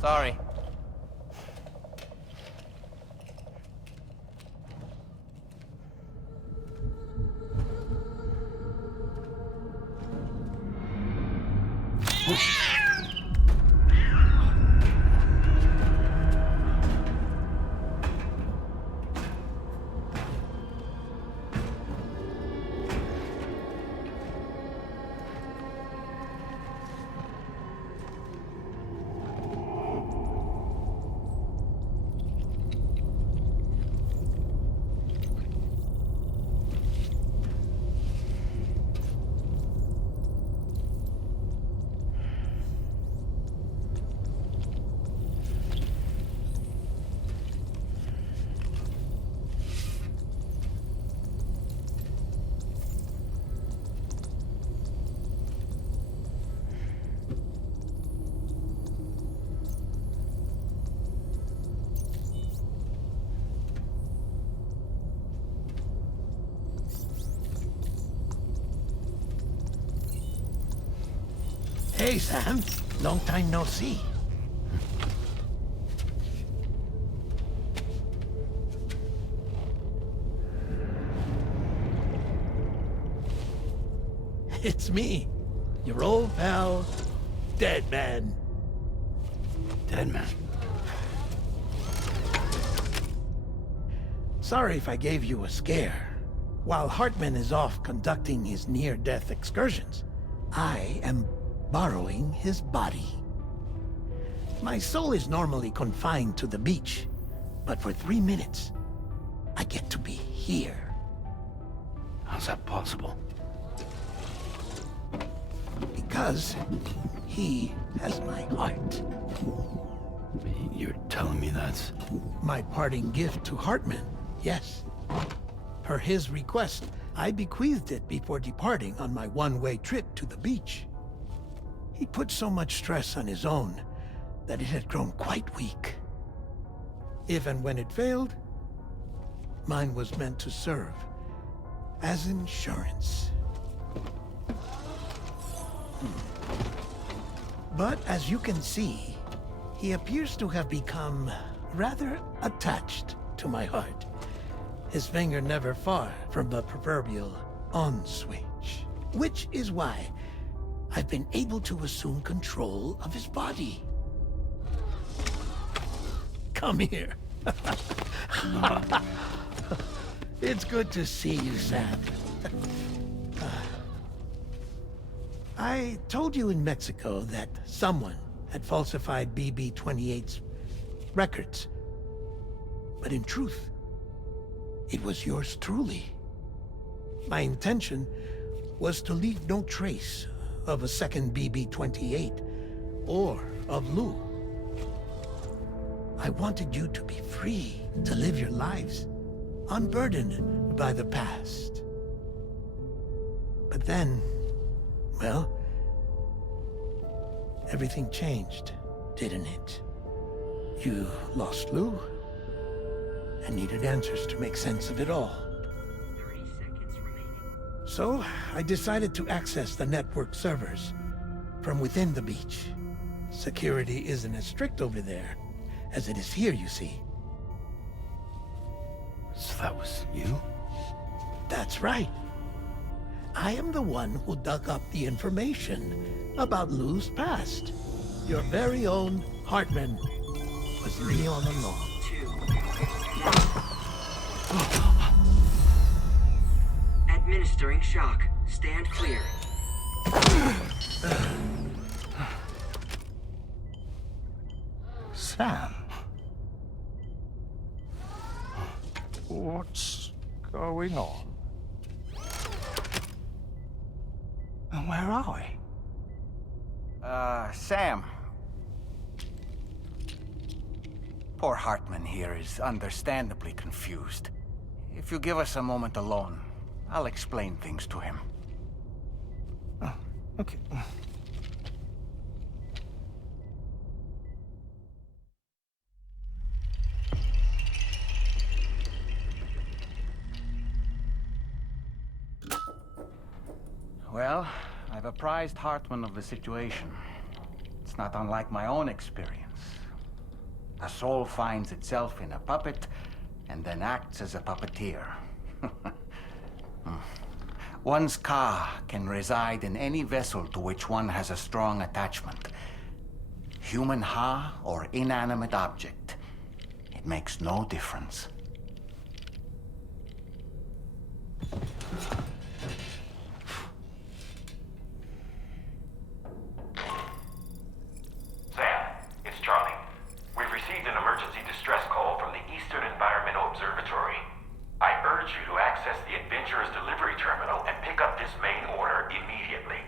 Sorry. Hey, Sam. Long time no see. It's me, your old pal, Dead Man. Dead Man? Sorry if I gave you a scare. While Hartman is off conducting his near-death excursions, I am borrowing his body. My soul is normally confined to the beach, but for 3 minutes, I get to be here. How's that possible? Because he has my heart. You're telling me that's... My parting gift to Hartman, yes. Per his request, I bequeathed it before departing on my one-way trip to the beach. He put so much stress on his own that it had grown quite weak. If and when it failed, mine was meant to serve as insurance. But as you can see, he appears to have become rather attached to my heart. His finger never far from the proverbial on switch. Which is why I've been able to assume control of his body. Come here. It's good to see you, Sam. I told you in Mexico that someone had falsified BB-28's records. But in truth, it was yours truly. My intention was to leave no trace of a second BB-28 or of Lou. I wanted you to be free to live your lives, unburdened by the past. But then, well, everything changed, didn't it? You lost Lou, and needed answers to make sense of it all. 30 seconds remaining. So, I decided to access the network servers from within the beach. Security isn't as strict over there as it is here, you see. So that was you? That's right. I am the one who dug up the information about Lou's past. Your very own Hartman was me all along. 2. Administering shock. Stand clear. Sam? What's going on? And where are we? Sam. Poor Hartman here is understandably confused. If you give us a moment alone, I'll explain things to him. Oh, okay. Well, I've apprised Hartman of the situation. It's not unlike my own experience. A soul finds itself in a puppet and then acts as a puppeteer. One's ka can reside in any vessel to which one has a strong attachment. Human ha or inanimate object. It makes no difference. Sam, it's Charlie. We've received an emergency distress call from the Eastern Environmental Observatory. I urge you to access the Adventurer's delivery terminal and pick up this main order immediately.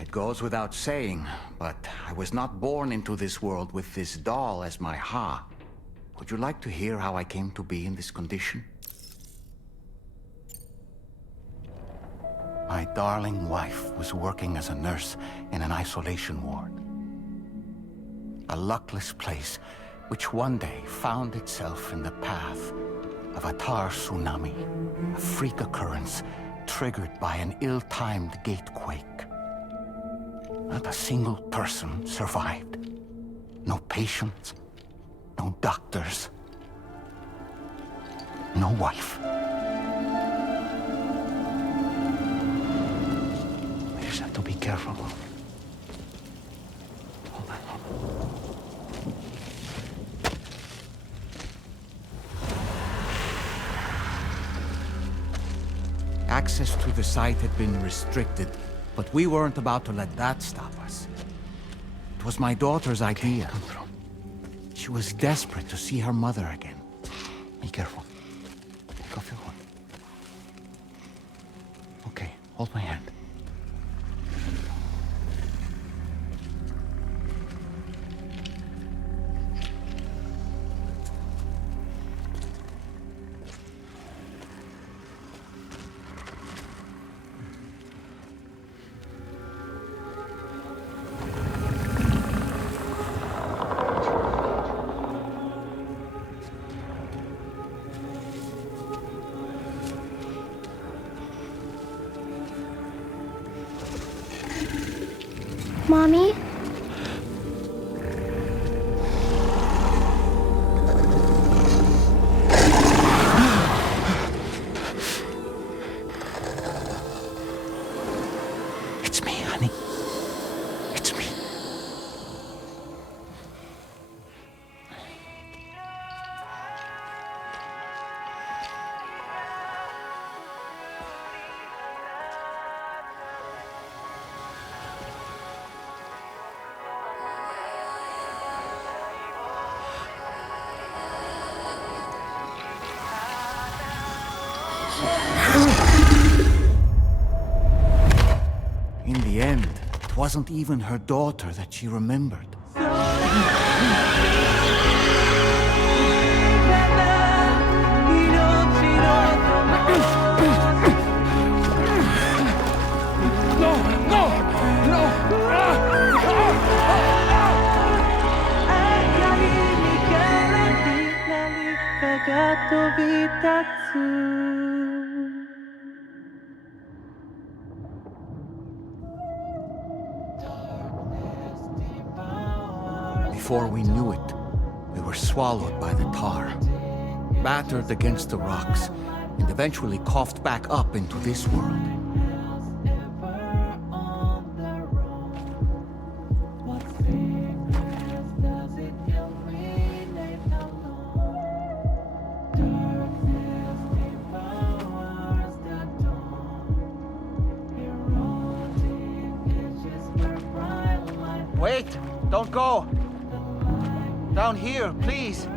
It goes without saying, but I was not born into this world with this doll as my ha. Would you like to hear how I came to be in this condition? My darling wife was working as a nurse in an isolation ward. A luckless place which one day found itself in the path of a tar tsunami, a freak occurrence triggered by an ill-timed gatequake. Not a single person survived. No patients, no doctors, no wife. We just have to be careful. Hold on, hold on. Access to the site had been restricted, but we weren't about to let that stop us. It was my daughter's idea. Come through. She was desperate to see her mother again. Be careful. Take off your hood. Okay, hold my hand. Mommy? It's me, honey. It's me. In the end, it wasn't even her daughter that she remembered. Before we knew it, we were swallowed by the tar, battered against the rocks, and eventually coughed back up into this world. Wait! Don't go! Down here, please!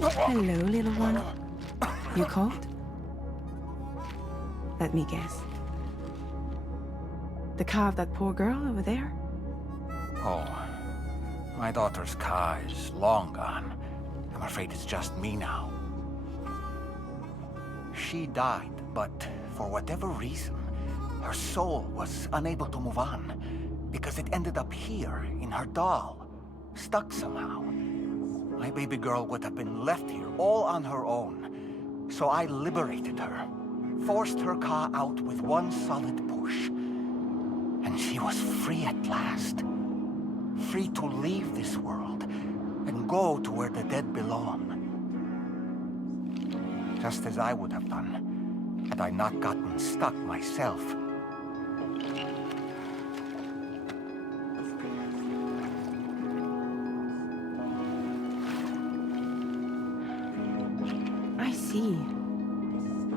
Hello, little one. You cold? Let me guess. The car of that poor girl over there? Oh, my daughter's car is long gone. I'm afraid it's just me now. She died, but for whatever reason, her soul was unable to move on because it ended up here in her doll, stuck somehow. My baby girl would have been left here all on her own. So I liberated her, forced her car out with one solid push. And she was free at last. Free to leave this world and go to where the dead belong. Just as I would have done, had I not gotten stuck myself. I see.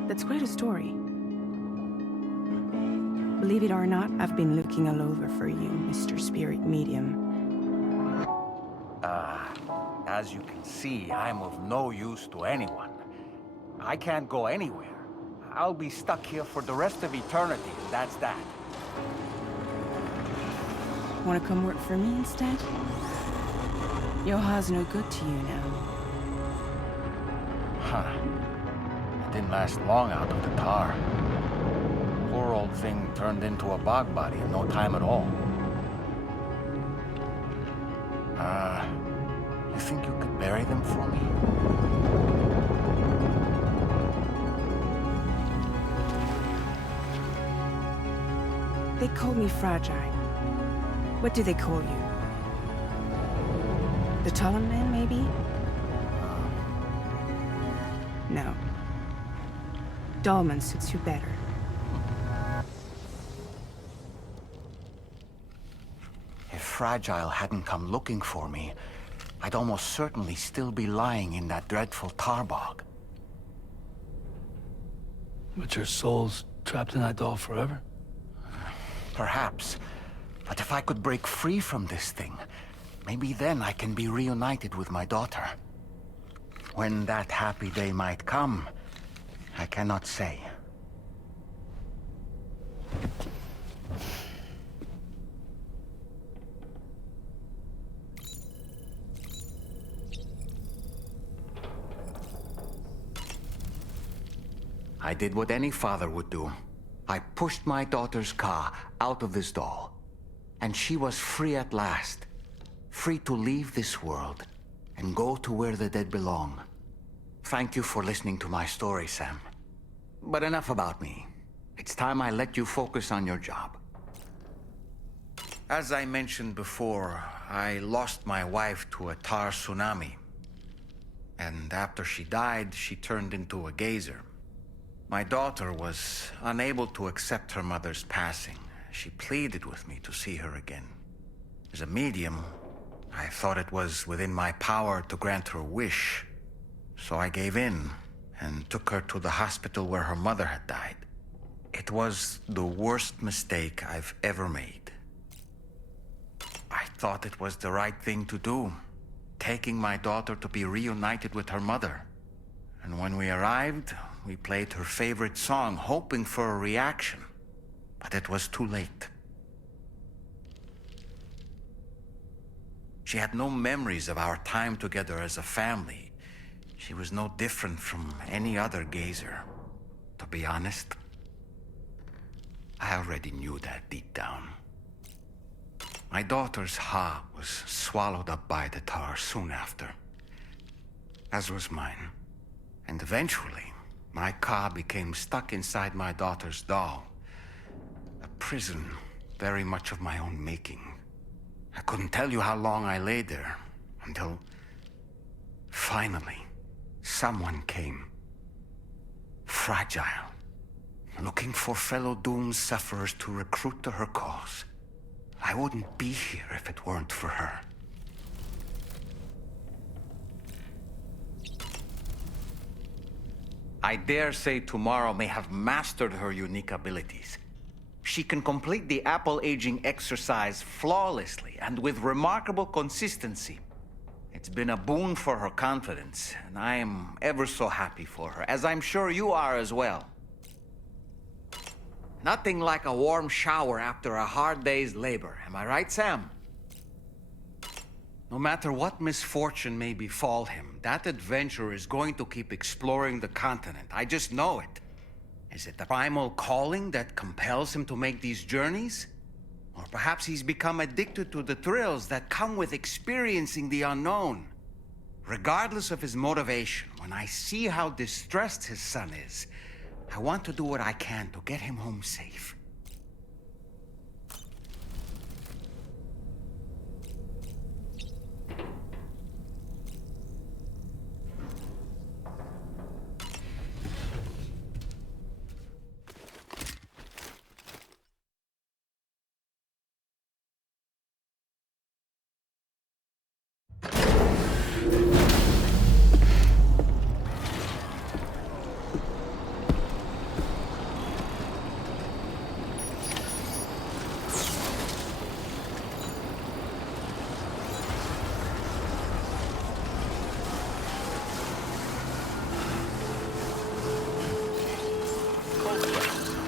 That's quite a story. Believe it or not, I've been looking all over for you, Mr. Spirit Medium. As you can see, I'm of no use to anyone. I can't go anywhere. I'll be stuck here for the rest of eternity, and that's that. Wanna come work for me instead? Yoha's no good to you now. Huh. It didn't last long out of the tar. Poor old thing turned into a bog body in no time at all. You think you could bury them for me? They call me fragile. What do they call you? The Talon Man, maybe? No. Dolman suits you better. If Fragile hadn't come looking for me, I'd almost certainly still be lying in that dreadful tar bog. But your soul's trapped in that doll forever? Perhaps. But if I could break free from this thing, maybe then I can be reunited with my daughter. When that happy day might come, I cannot say. I did what any father would do. I pushed my daughter's car out of this doll. And she was free at last. Free to leave this world and go to where the dead belong. Thank you for listening to my story, Sam. But enough about me. It's time I let you focus on your job. As I mentioned before, I lost my wife to a tar tsunami. And after she died, she turned into a gazer. My daughter was unable to accept her mother's passing. She pleaded with me to see her again. As a medium, I thought it was within my power to grant her wish. So I gave in and took her to the hospital where her mother had died. It was the worst mistake I've ever made. I thought it was the right thing to do, taking my daughter to be reunited with her mother. And when we arrived, we played her favorite song, hoping for a reaction. But it was too late. She had no memories of our time together as a family. She was no different from any other gazer. To be honest, I already knew that deep down. My daughter's heart was swallowed up by the tar soon after, as was mine. And eventually, my car became stuck inside my daughter's doll. A prison very much of my own making. I couldn't tell you how long I lay there, until finally, someone came. Fragile. Looking for fellow doomed sufferers to recruit to her cause. I wouldn't be here if it weren't for her. I dare say tomorrow may have mastered her unique abilities. She can complete the apple aging exercise flawlessly and with remarkable consistency. It's been a boon for her confidence, and I am ever so happy for her, as I'm sure you are as well. Nothing like a warm shower after a hard day's labor, am I right, Sam? No matter what misfortune may befall him, that adventurer is going to keep exploring the continent. I just know it. Is it the primal calling that compels him to make these journeys? Or perhaps he's become addicted to the thrills that come with experiencing the unknown. Regardless of his motivation, when I see how distressed his son is, I want to do what I can to get him home safe.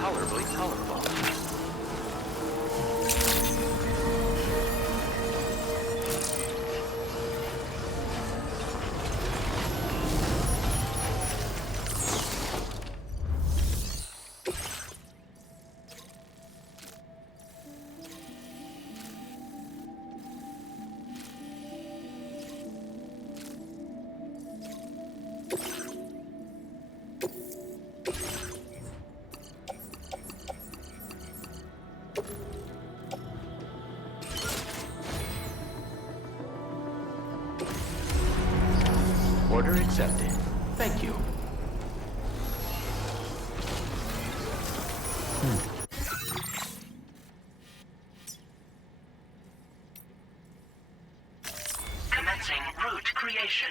Tolerably tolerable. Order accepted. Thank you. Commencing route creation.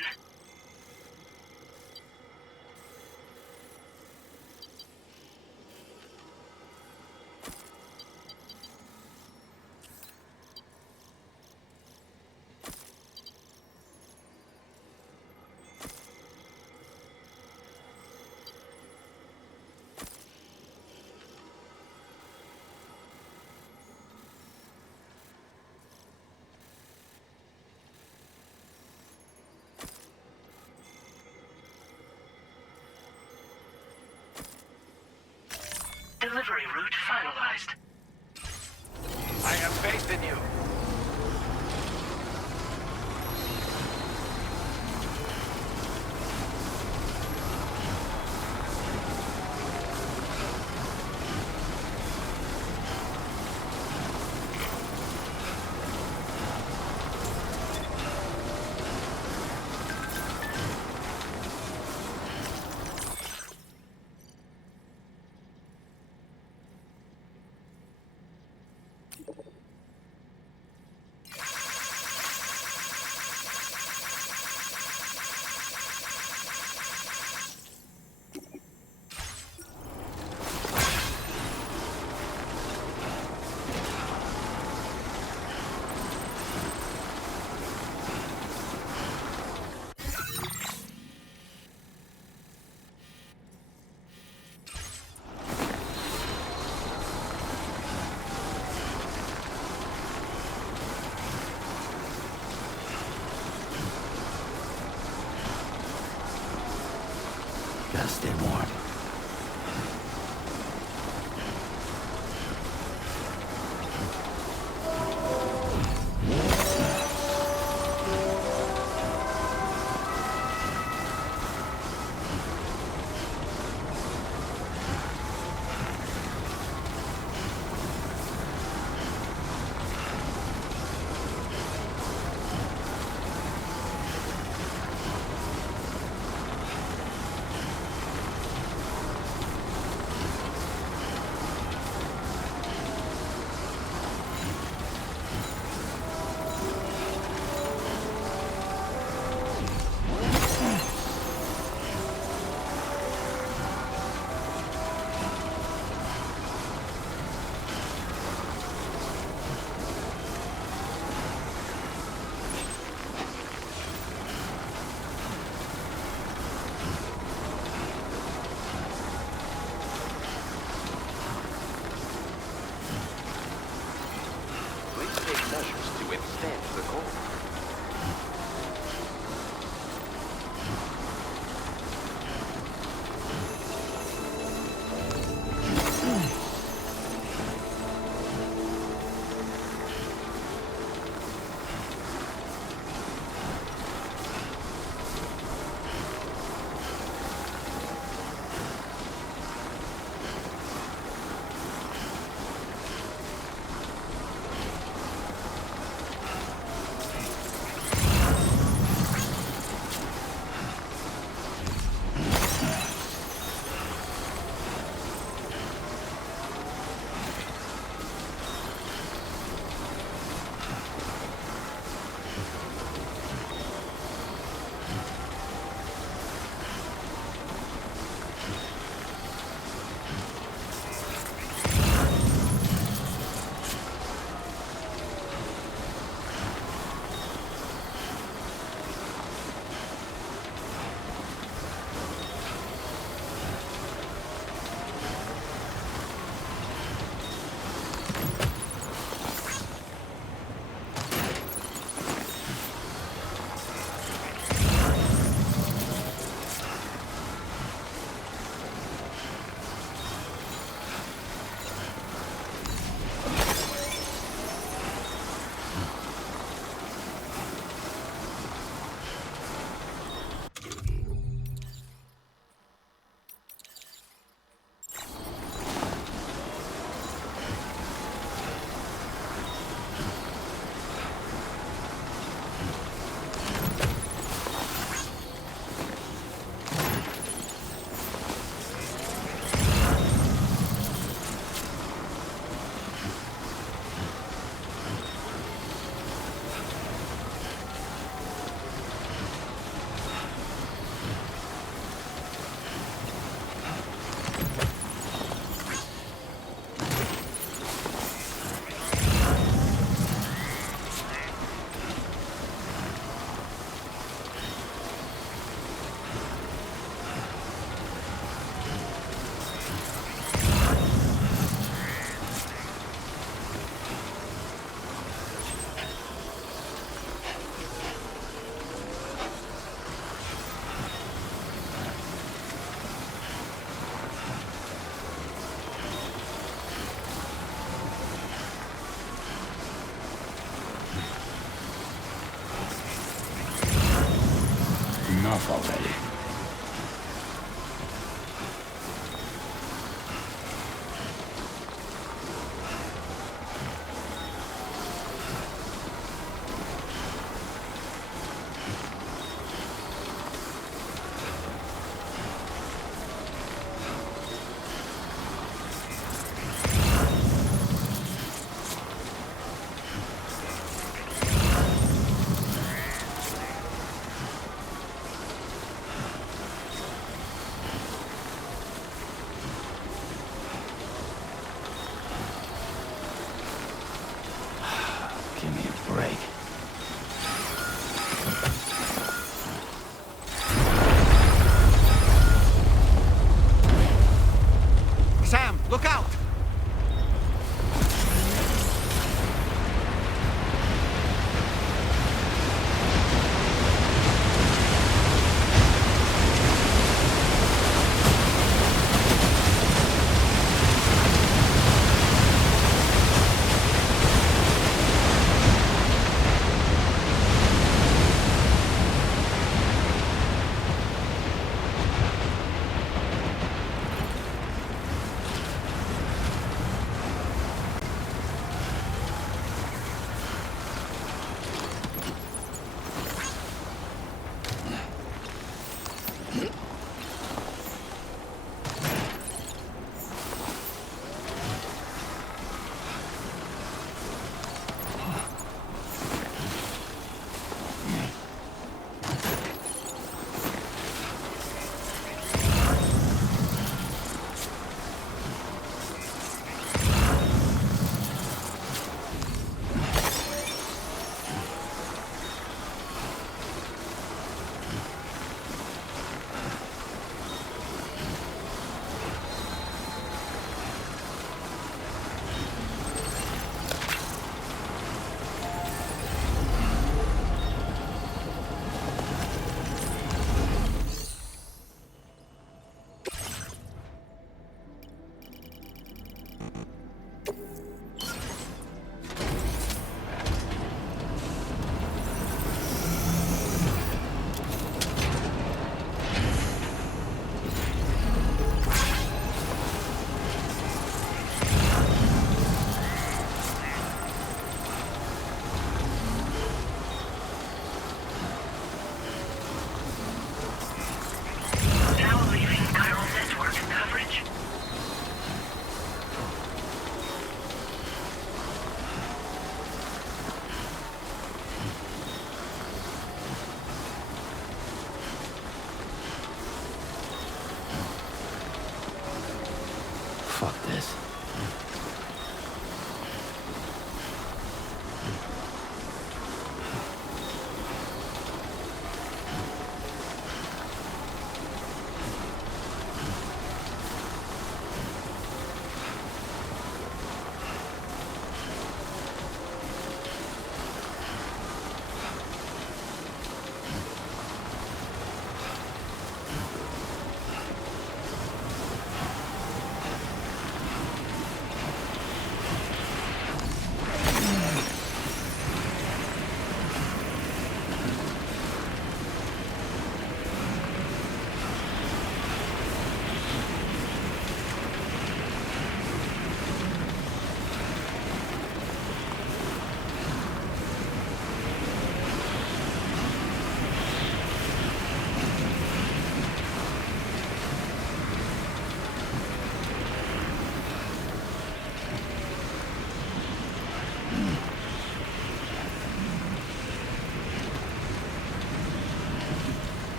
Delivery route finalized. I have faith in you. Gotta stay warm. Measures to withstand the cold. Enough already. Now leaving chiral network coverage. Fuck this.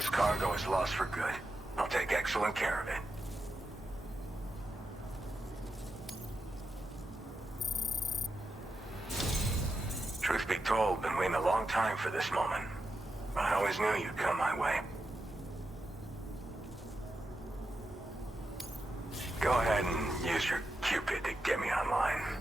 This cargo is lost for good. I'll take excellent care of it. Truth be told, been waiting a long time for this moment. But I always knew you'd come my way. Go ahead and use your Cupid to get me online.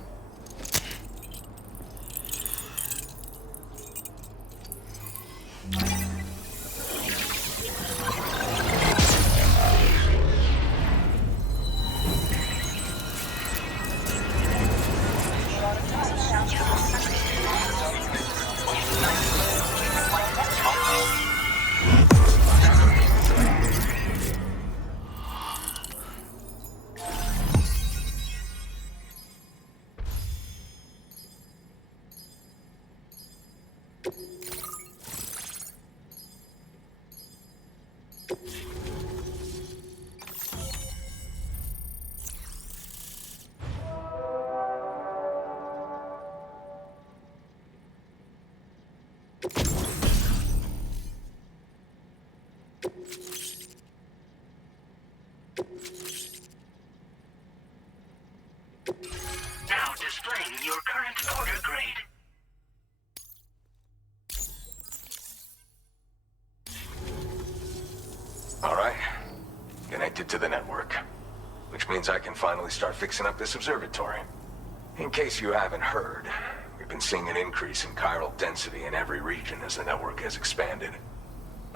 Now displaying your current order grade. All right. Connected to the network. Which means I can finally start fixing up this observatory. In case you haven't heard, we've been seeing an increase in chiral density in every region as the network has expanded.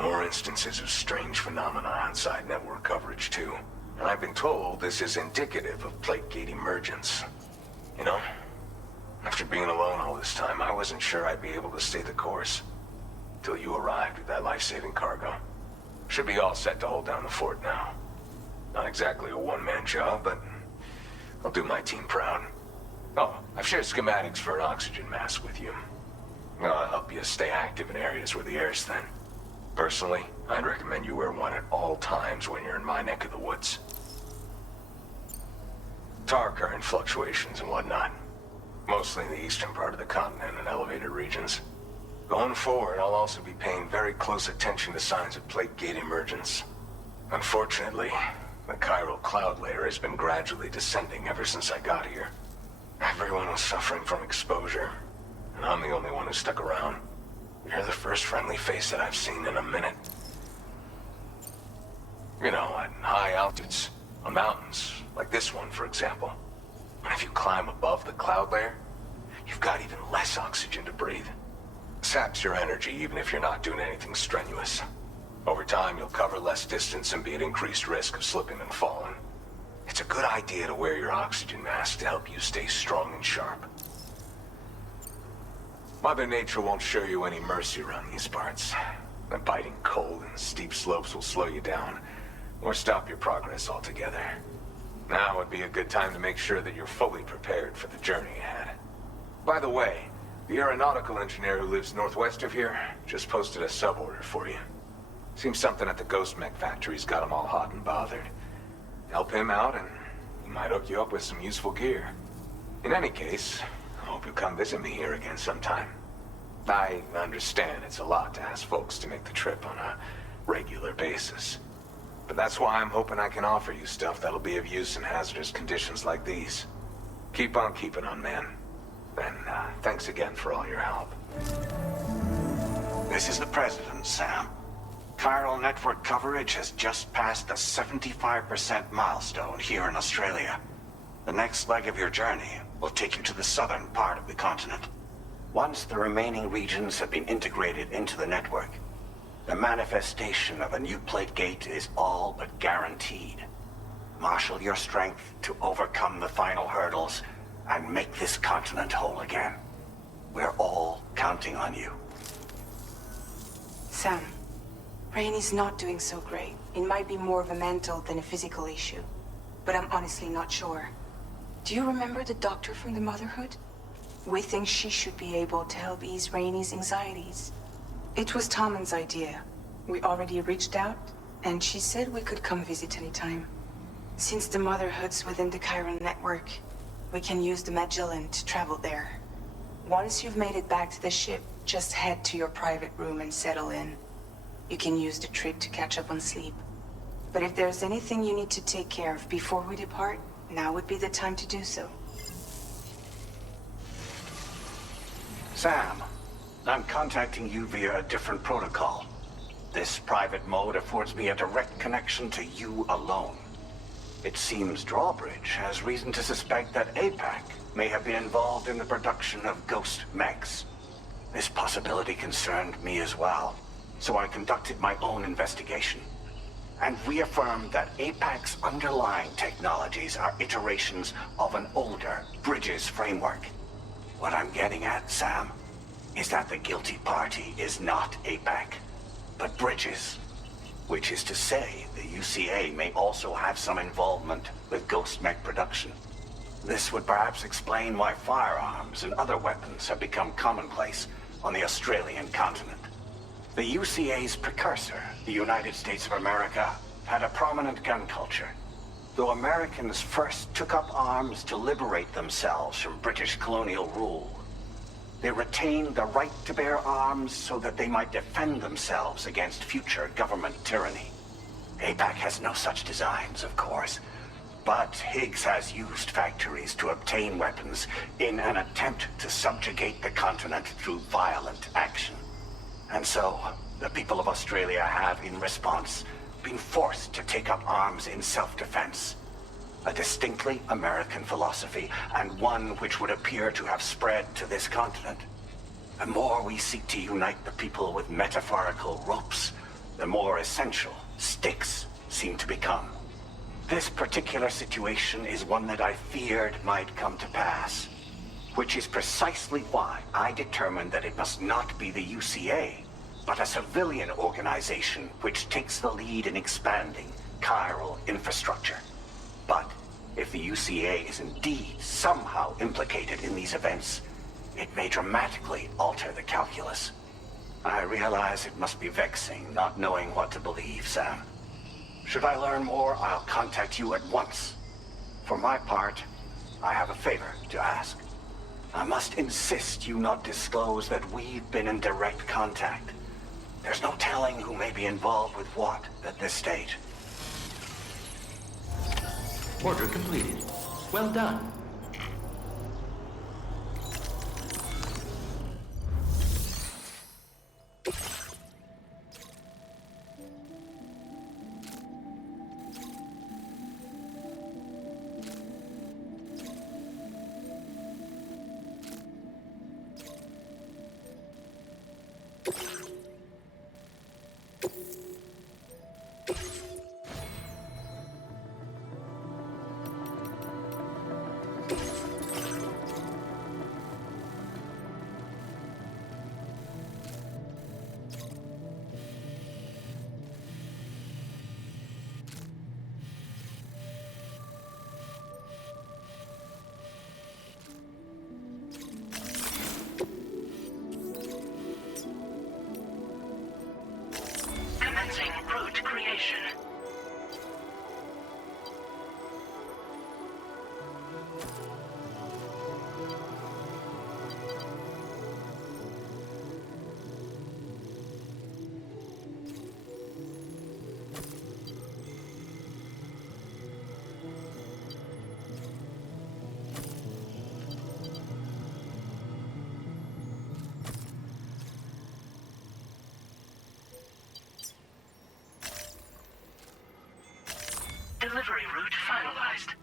More instances of strange phenomena outside network coverage, too. And I've been told this is indicative of plate gate emergence. You know, after being alone all this time, I wasn't sure I'd be able to stay the course. Till you arrived with that life-saving cargo. Should be all set to hold down the fort now. Not exactly a one-man job, but I'll do my team proud. Oh, I've shared schematics for an oxygen mask with you. I'll help you stay active in areas where the air's thin. Personally, I'd recommend you wear one at all times when you're in my neck of the woods. Tar current fluctuations and whatnot. Mostly in the eastern part of the continent and elevated regions. Going forward, I'll also be paying very close attention to signs of plate gate emergence. Unfortunately, the chiral cloud layer has been gradually descending ever since I got here. Everyone was suffering from exposure, and I'm the only one who stuck around. You're the first friendly face that I've seen in a minute. You know, at high altitudes, on mountains, like this one, for example. And if you climb above the cloud layer, you've got even less oxygen to breathe. Saps your energy even if you're not doing anything strenuous. Over time, you'll cover less distance and be at increased risk of slipping and falling. It's a good idea to wear your oxygen mask to help you stay strong and sharp. Mother Nature won't show you any mercy around these parts. The biting cold and steep slopes will slow you down, or stop your progress altogether. Now would be a good time to make sure that you're fully prepared for the journey ahead. By the way, the aeronautical engineer who lives northwest of here just posted a sub-order for you. Seems something at the Ghost Mech factory's got him all hot and bothered. Help him out and he might hook you up with some useful gear. In any case, I hope you'll come visit me here again sometime. I understand it's a lot to ask folks to make the trip on a regular basis. But that's why I'm hoping I can offer you stuff that'll be of use in hazardous conditions like these. Keep on keeping on, man. And thanks again for all your help. This is the President, Sam. Chiral network coverage has just passed the 75% milestone here in Australia. The next leg of your journey will take you to the southern part of the continent. Once the remaining regions have been integrated into the network, the manifestation of a new plate gate is all but guaranteed. Marshal your strength to overcome the final hurdles and make this continent whole again. We're all counting on you. Sam, Rainey's not doing so great. It might be more of a mental than a physical issue. But I'm honestly not sure. Do you remember the doctor from the Motherhood? We think she should be able to help ease Rainey's anxieties. It was Tommen's idea. We already reached out, and she said we could come visit anytime. Since the Motherhood's within the chiral network, we can use the Magellan to travel there. Once you've made it back to the ship, just head to your private room and settle in. You can use the trip to catch up on sleep. But if there's anything you need to take care of before we depart, now would be the time to do so. Sam, I'm contacting you via a different protocol. This private mode affords me a direct connection to you alone. It seems Drawbridge has reason to suspect that APAC may have been involved in the production of ghost mechs. This possibility concerned me as well, so I conducted my own investigation and reaffirmed that APAC's underlying technologies are iterations of an older Bridges framework. What I'm getting at, Sam, is that the guilty party is not APAC, but Bridges. Which is to say, the UCA may also have some involvement with ghost mech production. This would perhaps explain why firearms and other weapons have become commonplace on the Australian continent. The UCA's precursor, the United States of America, had a prominent gun culture. Though Americans first took up arms to liberate themselves from British colonial rule, they retained the right to bear arms so that they might defend themselves against future government tyranny. APAC has no such designs, of course, but Higgs has used factories to obtain weapons in an attempt to subjugate the continent through violent action. And so, the people of Australia have, in response, been forced to take up arms in self-defense. A distinctly American philosophy, and one which would appear to have spread to this continent. The more we seek to unite the people with metaphorical ropes, the more essential sticks seem to become. This particular situation is one that I feared might come to pass, which is precisely why I determined that it must not be the UCA, but a civilian organization which takes the lead in expanding chiral infrastructure. But if the UCA is indeed somehow implicated in these events, it may dramatically alter the calculus. I realize it must be vexing not knowing what to believe, Sam. Should I learn more, I'll contact you at once. For my part, I have a favor to ask. I must insist you not disclose that we've been in direct contact. There's no telling who may be involved with what at this stage. Order completed. Well done. Commencing route creation. Delivery route finalized.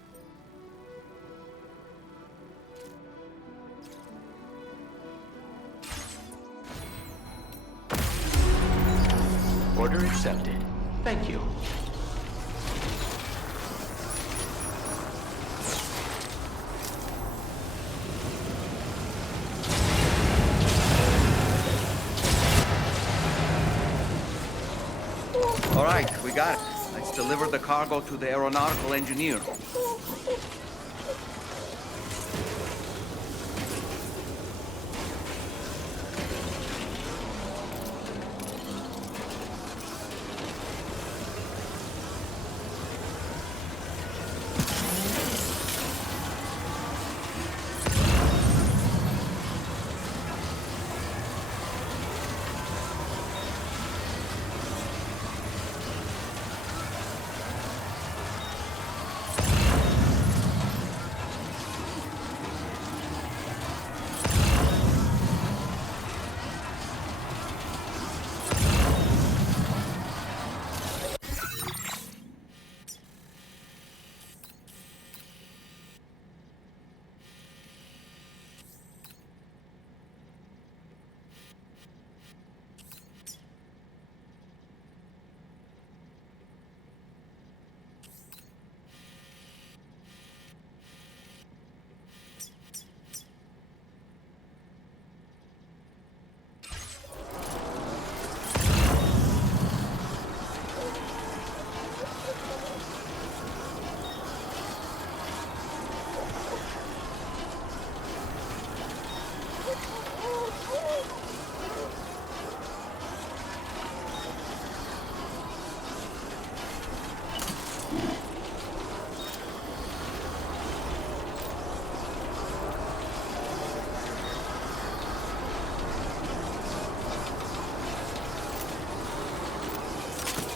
Order accepted. Thank you. All right, we got it. Let's deliver the cargo to the aeronautical engineer.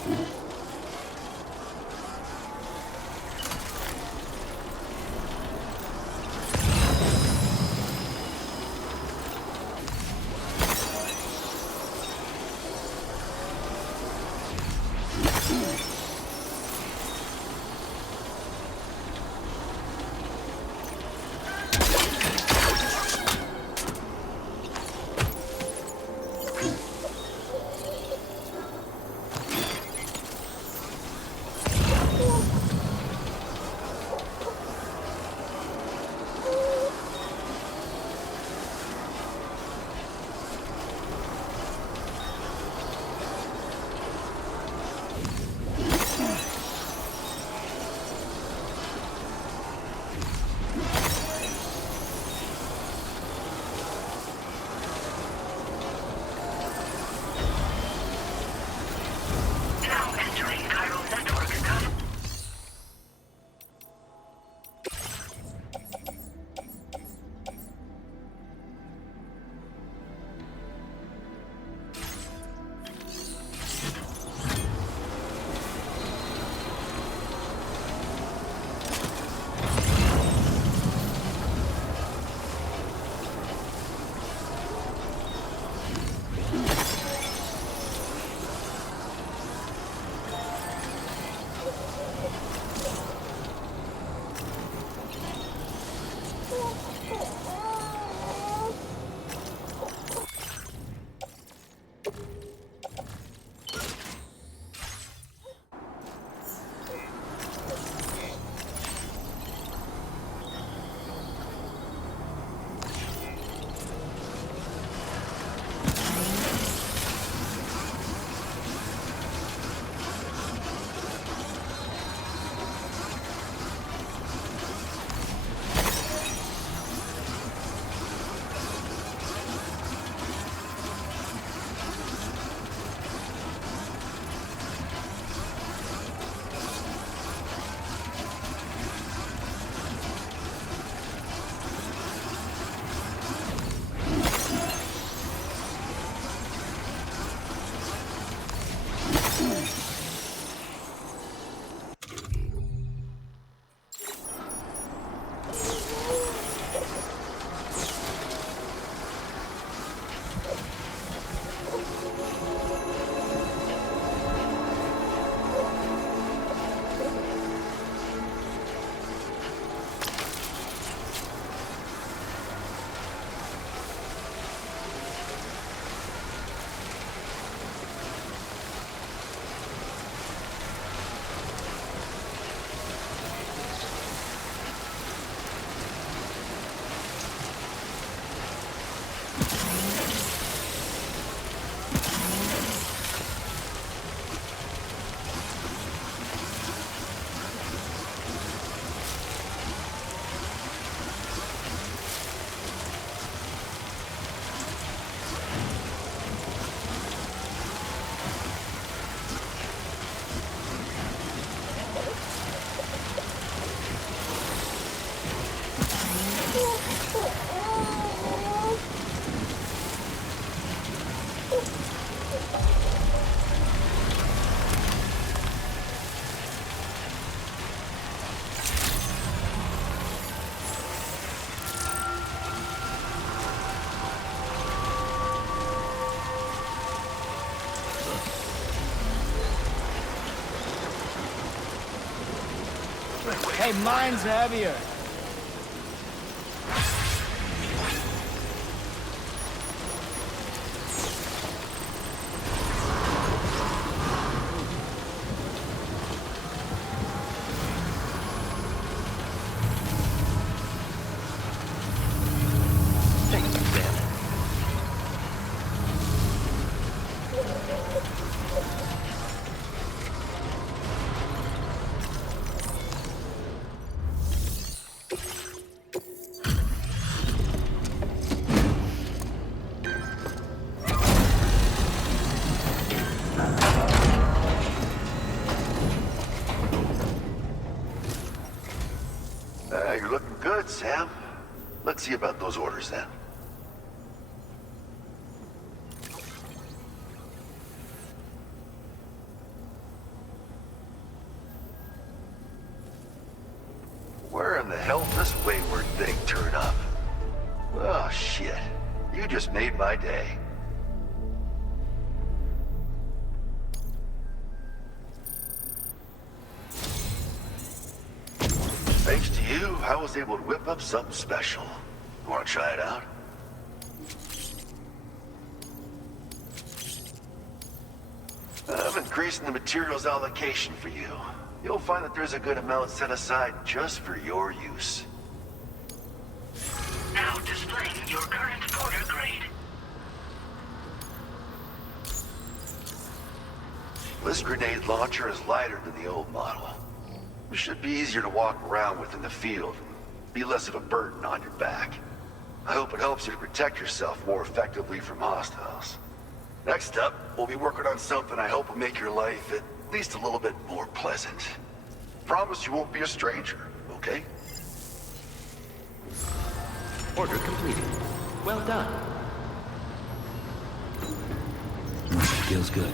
Now entering chiral network coverage. Hey, mine's heavier. You're looking good, Sam. Let's see about those orders then. this wayward thing turn up. Oh, shit. You just made my day. Thanks to you, I was able to whip up something special. Want to try it out? I'm increasing the materials allocation for you. You'll find that there's a good amount set aside just for your use. Now displaying your current order grade. This grenade launcher is lighter than the old model. It should be easier to walk around with in the field, be less of a burden on your back. I hope it helps you to protect yourself more effectively from hostiles. Next up, we'll be working on something I hope will make your life at least a little bit more pleasant. Promise you won't be a stranger, okay? Order completed. Well done. Feels good.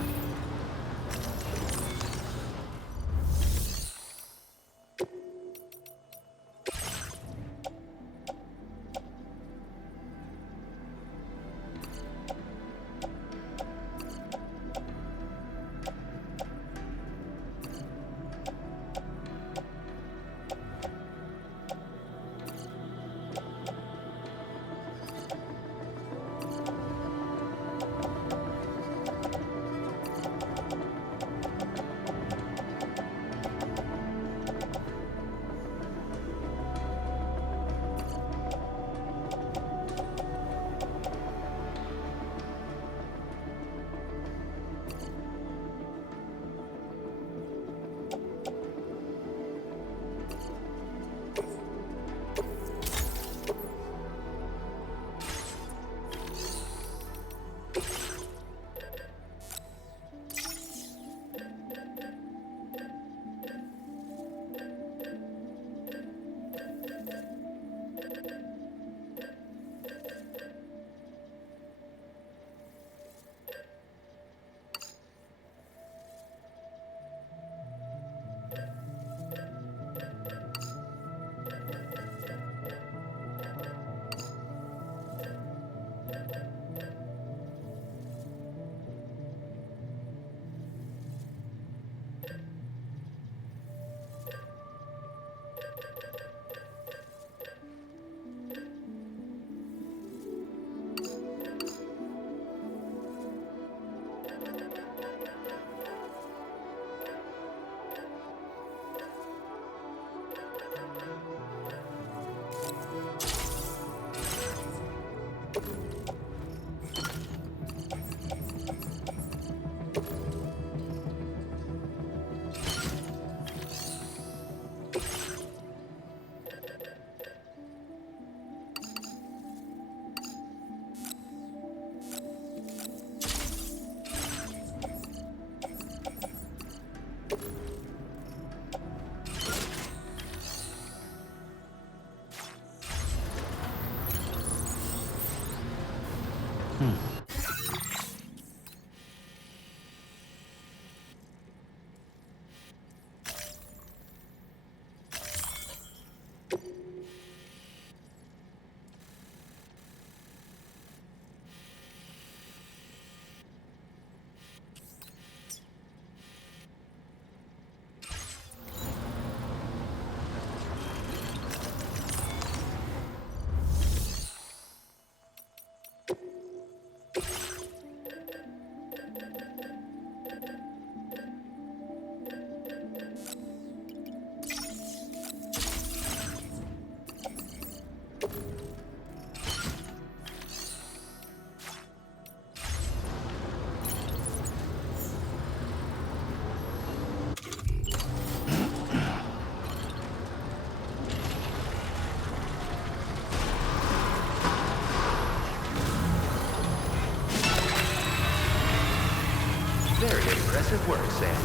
Very impressive work, Sam.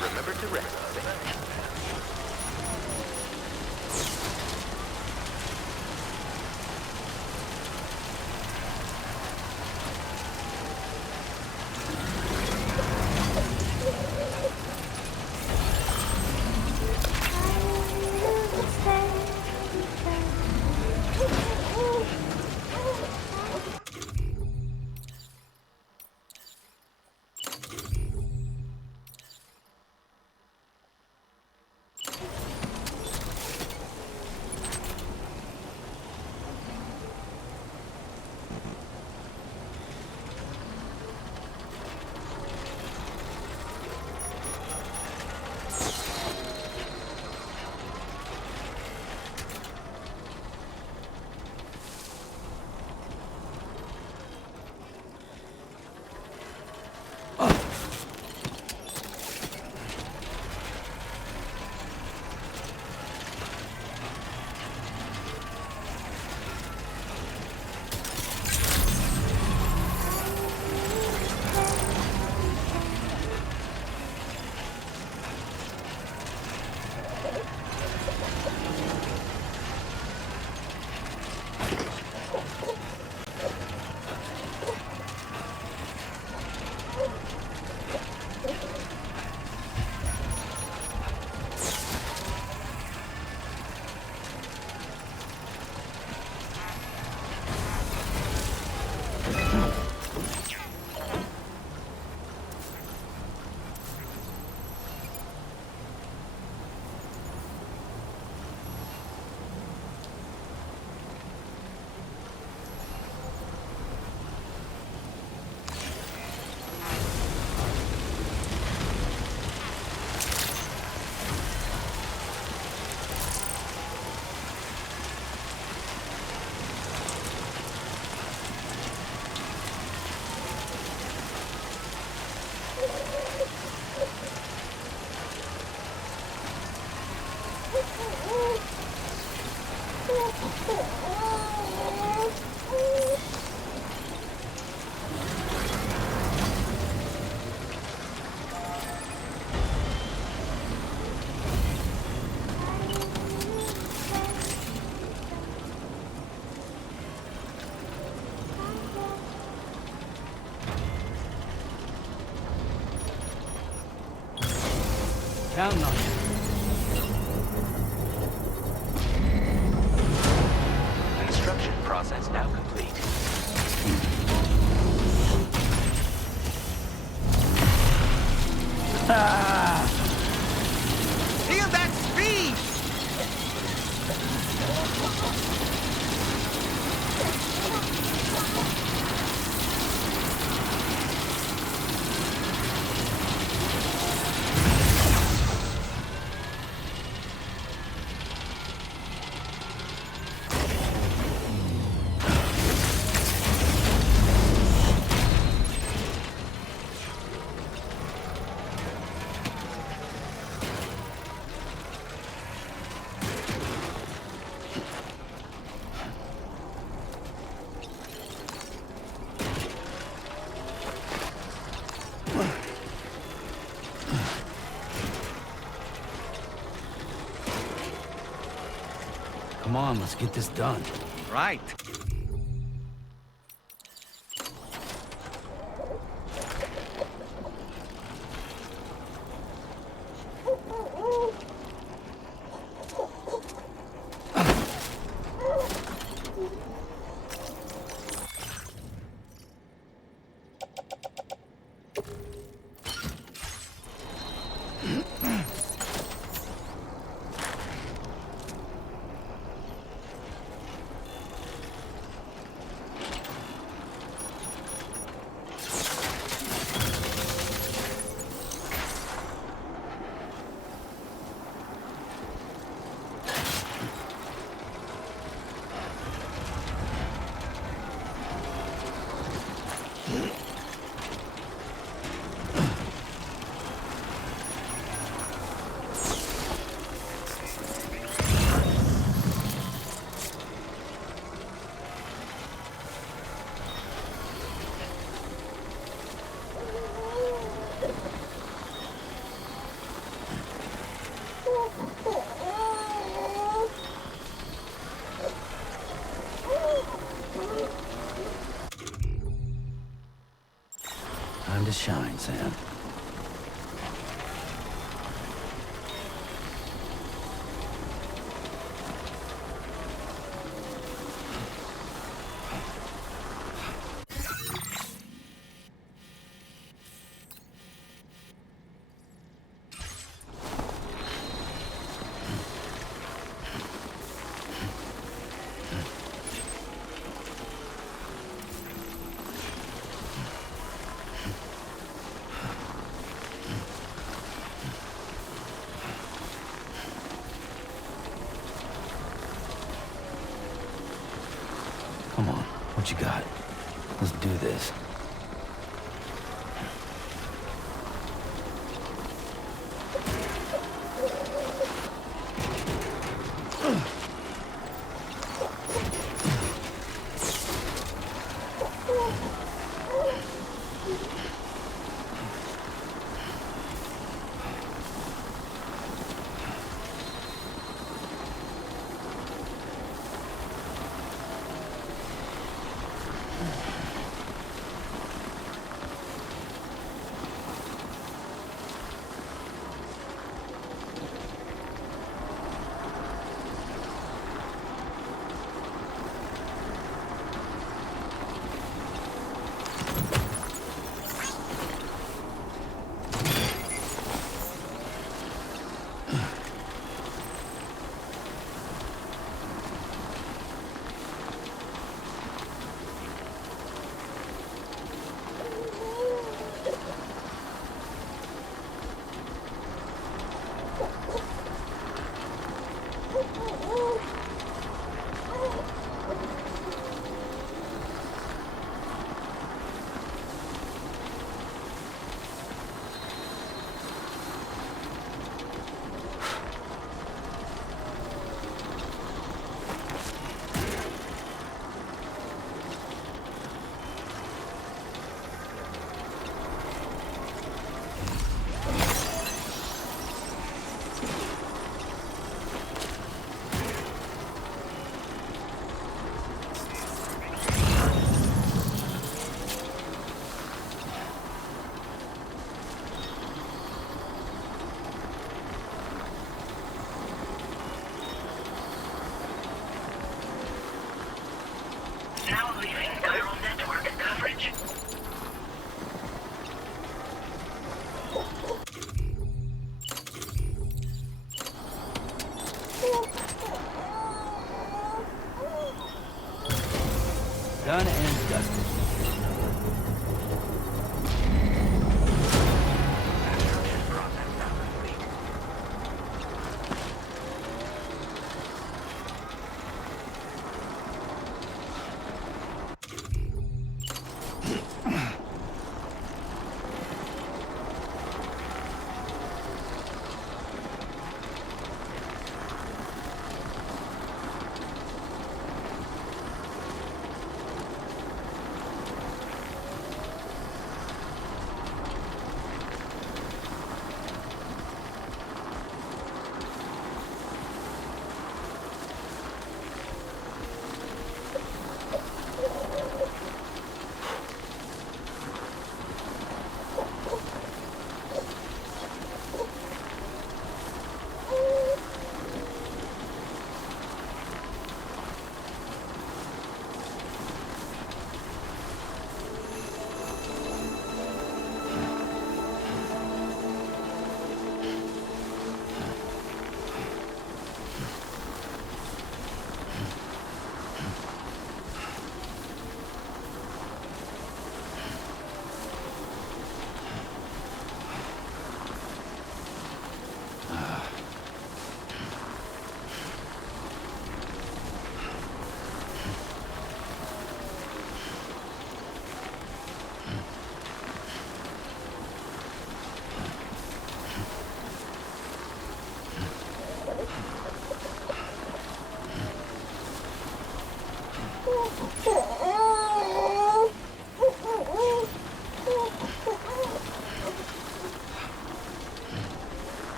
Remember to rest, Sam. Counting on you. Construction process now complete. Feel that speed! Come on, let's get this done. Right. Time to shine, Sam. Come on, what you got? Let's do this. Done and dusted. Construction process now complete.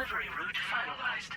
Delivery route finalized.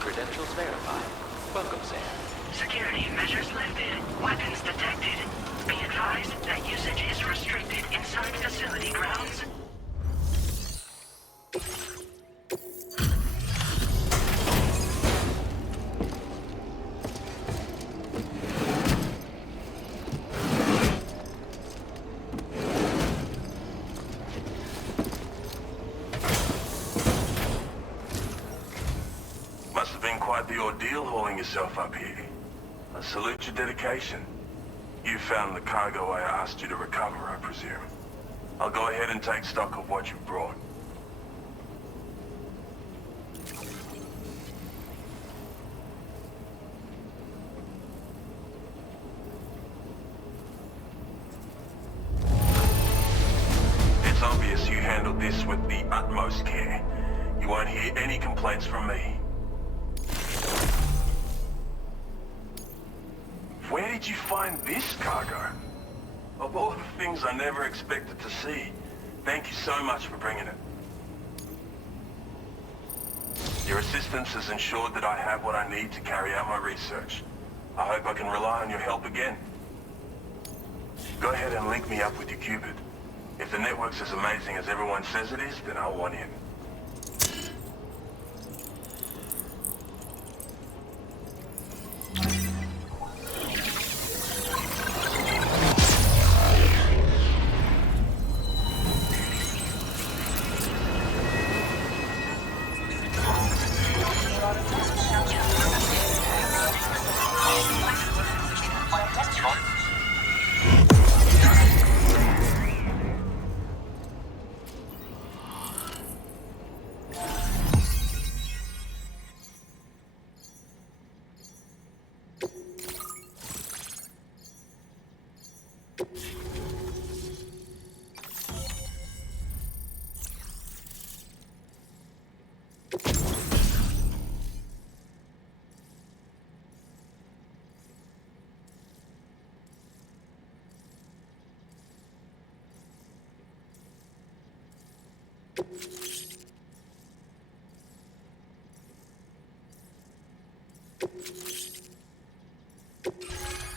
Credentials verified. Welcome, Sam. Security measures lifted. Weapons detected. Be advised that usage is restricted inside facility grounds. The ordeal hauling yourself up here. I salute your dedication. You found the cargo I asked you to recover, I presume. I'll go ahead and take stock of what you've brought. It's obvious you handled this with the utmost care. You won't hear any complaints from me. Where did you find this cargo? Of all the things I never expected to see, thank you so much for bringing it. Your assistance has ensured that I have what I need to carry out my research. I hope I can rely on your help again. Go ahead and link me up with your Cupid. If the network's as amazing as everyone says it is, then I'll want in.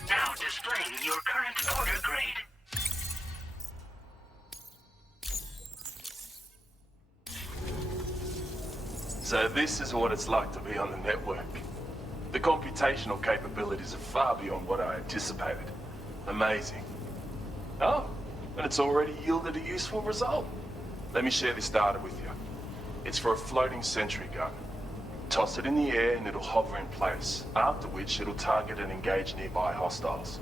Now displaying your current order grade. So this is what it's like to be on the network. The computational capabilities are far beyond what I anticipated. Amazing. Oh, and it's already yielded a useful result. Let me share this data with you. It's for a floating sentry gun. Toss it in the air and it'll hover in place, after which it'll target and engage nearby hostiles.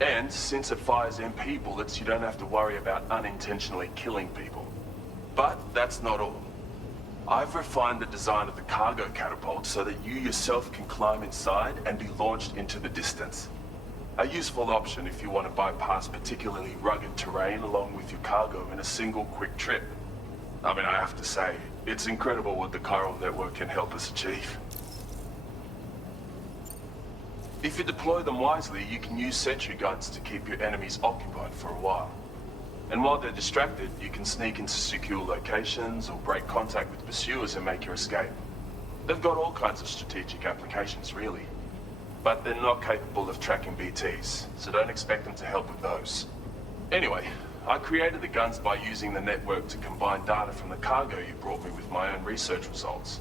And since it fires MP bullets, you don't have to worry about unintentionally killing people. But that's not all. I've refined the design of the cargo catapult so that you yourself can climb inside and be launched into the distance. A useful option if you want to bypass particularly rugged terrain along with your cargo in a single quick trip. I mean, I have to say, it's incredible what the chiral network can help us achieve. If you deploy them wisely, you can use sentry guns to keep your enemies occupied for a while. And while they're distracted, you can sneak into secure locations or break contact with pursuers and make your escape. They've got all kinds of strategic applications, really. But they're not capable of tracking BTs, so don't expect them to help with those. Anyway, I created the guns by using the network to combine data from the cargo you brought me with my own research results.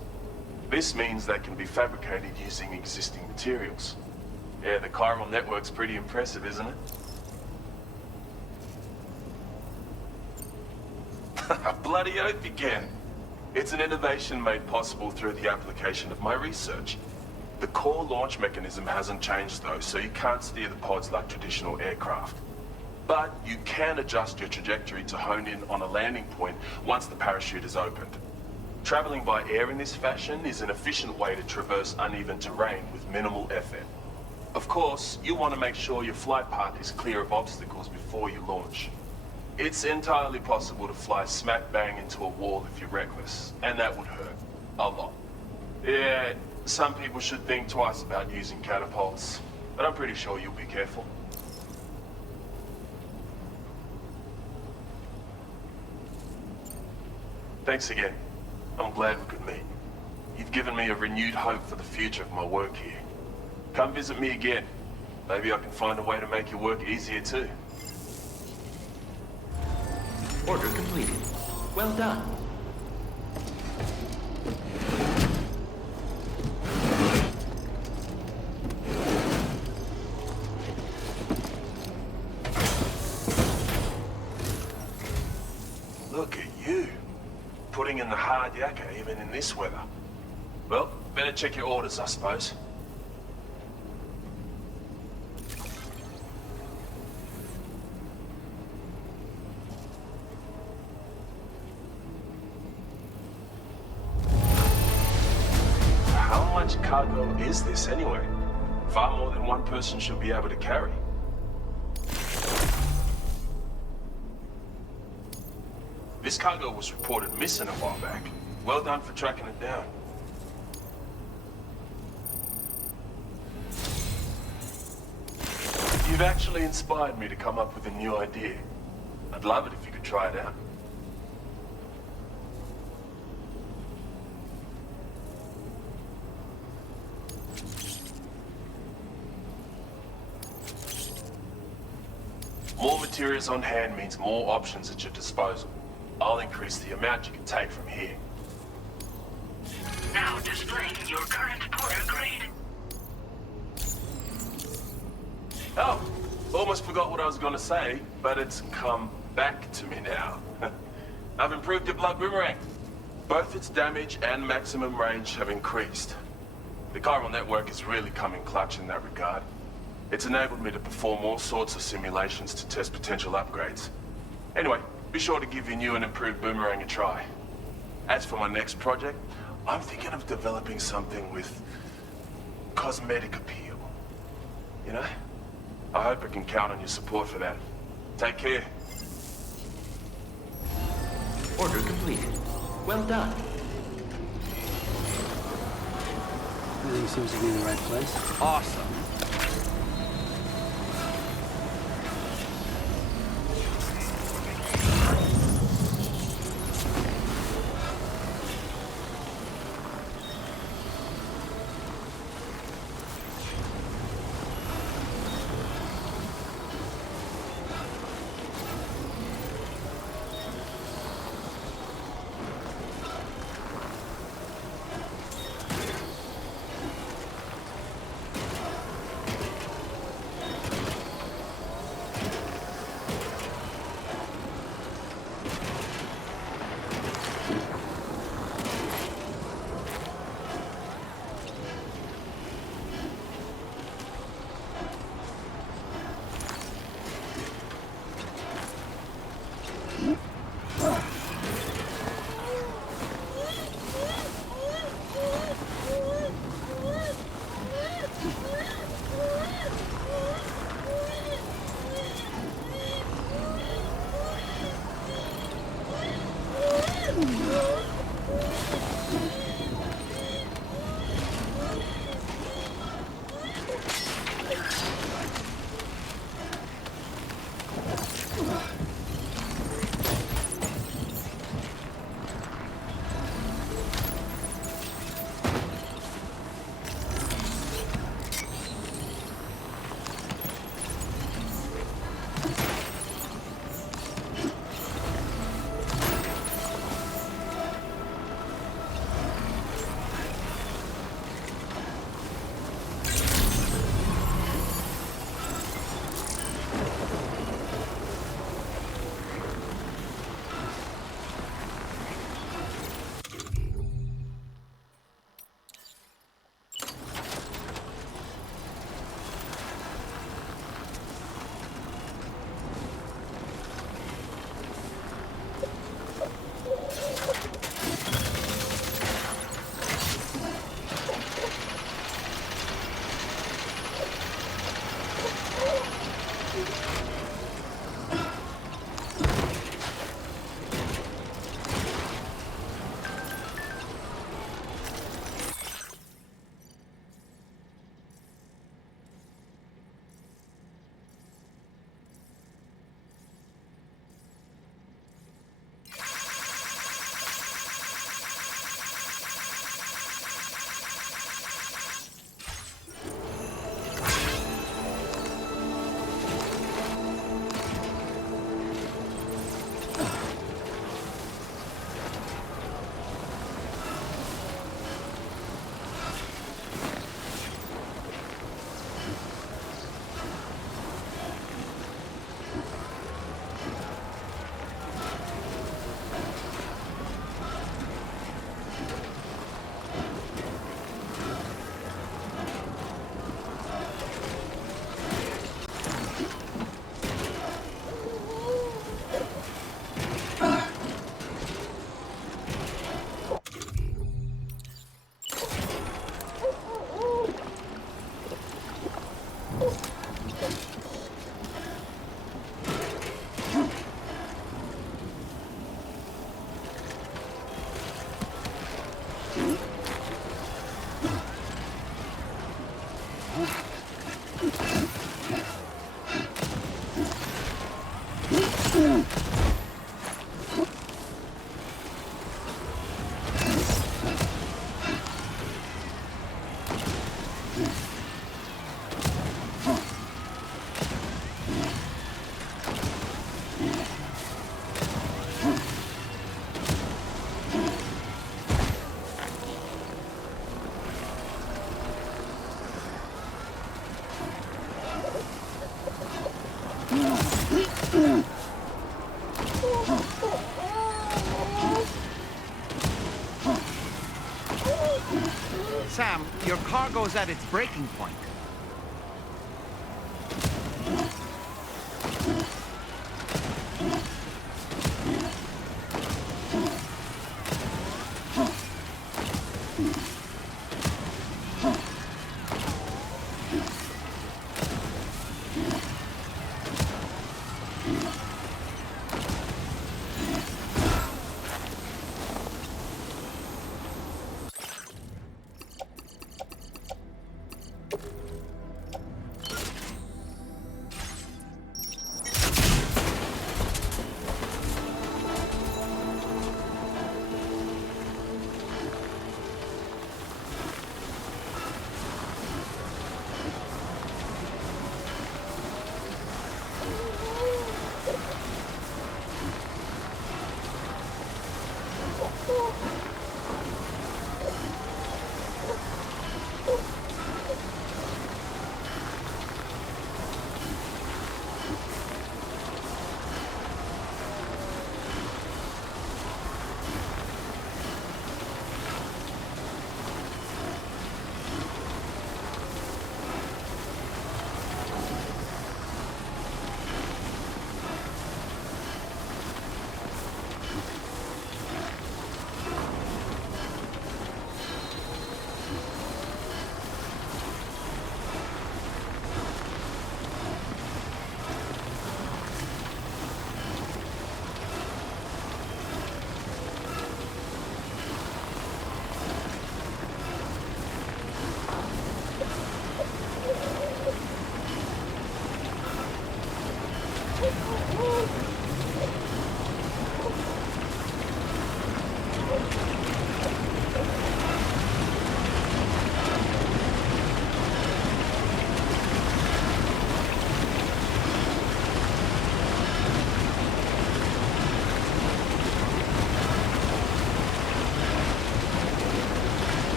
This means they can be fabricated using existing materials. Yeah, the chiral network's pretty impressive, isn't it? Bloody oath you can. It's an innovation made possible through the application of my research. The core launch mechanism hasn't changed though, so you can't steer the pods like traditional aircraft. But you can adjust your trajectory to hone in on a landing point once the parachute is opened. Traveling by air in this fashion is an efficient way to traverse uneven terrain with minimal effort. Of course, you want to make sure your flight path is clear of obstacles before you launch. It's entirely possible to fly smack bang into a wall if you're reckless, and that would hurt. A lot. Yeah, some people should think twice about using catapults, but I'm pretty sure you'll be careful. Thanks again. I'm glad we could meet. You've given me a renewed hope for the future of my work here. Come visit me again. Maybe I can find a way to make your work easier too. Order completed. Well done. Look at you. Putting in the hard yakka even in this weather. Well, better check your orders, I suppose. How much cargo is this anyway? Far more than one person should be able to carry. This cargo was reported missing a while back. Well done for tracking it down. You've actually inspired me to come up with a new idea. I'd love it if you could try it out. More materials on hand means more options at your disposal. I'll increase the amount you can take from here. Now displaying your current porter grade. Oh, almost forgot what I was going to say, but it's come back to me now. I've improved your blood boomerang. Both its damage and maximum range have increased. The chiral network is really coming clutch in that regard. It's enabled me to perform all sorts of simulations to test potential upgrades. Anyway, be sure to give your new and improved boomerang a try. As for my next project, I'm thinking of developing something with cosmetic appeal. You know? I hope I can count on your support for that. Take care. Order completed. Well done. Everything seems to be in the right place. Awesome. Sam, your cargo's at its breaking point.